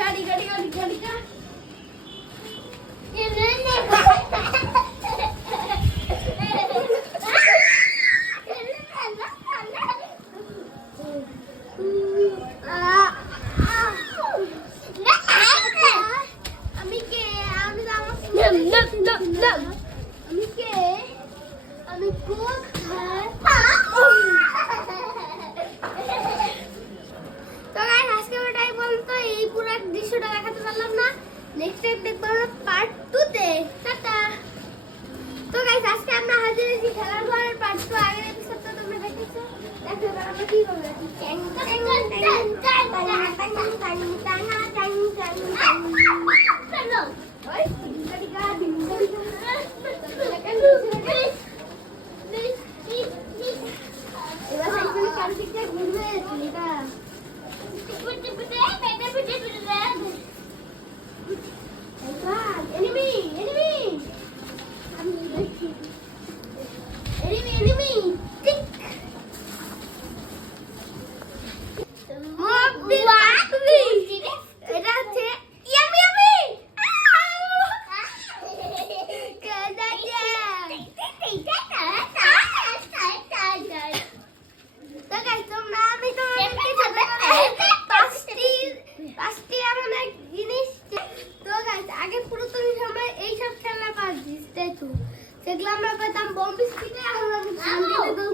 ਗਾੜੀ ਗਾੜੀ ਗਾੜੀ ਗਾੜੀ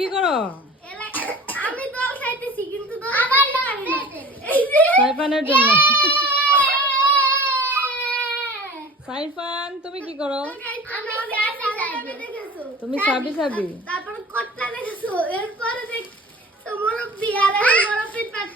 কি করো? আমি দল খাইতেছি কিন্তু আবার সাইফানের জন্য। সাইফান তুমি কি করো? তুমি সাবি সাবি। তারপর কটটা দেখেছ এরপরে দেখ তো বিয়ারে মুরব্বির পাট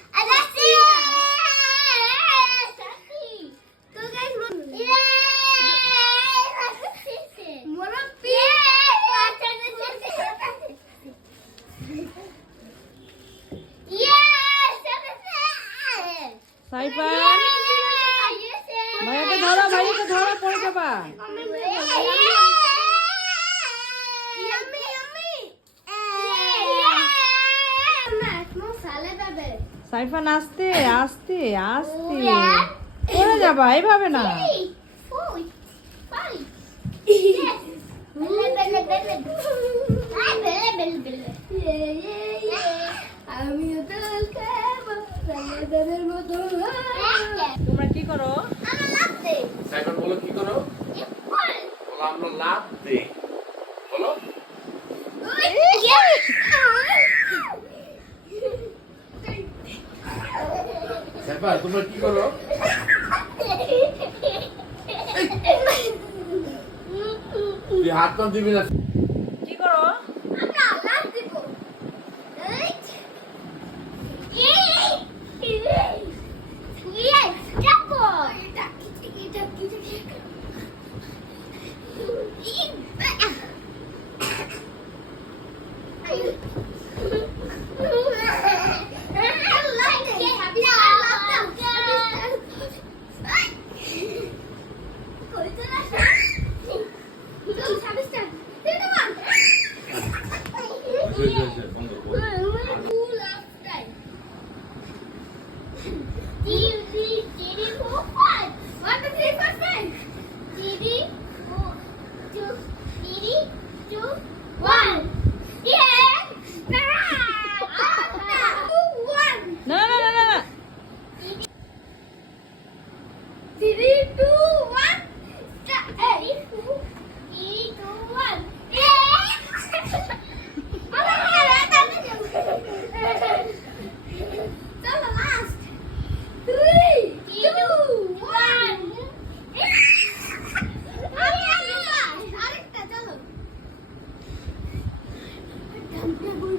ভাইয়াকে ধরো ভাইয়াকে ধরো, পড়ে যাবা। সাইফান, আস্তে আস্তে আস্তে। পড়ে যাবা এইভাবে না। আমিও তোমরা কি করো? সাইফান বলো কি করো? বলো আমরা লাভ দেই। হাত দিবি না। ঠাকুর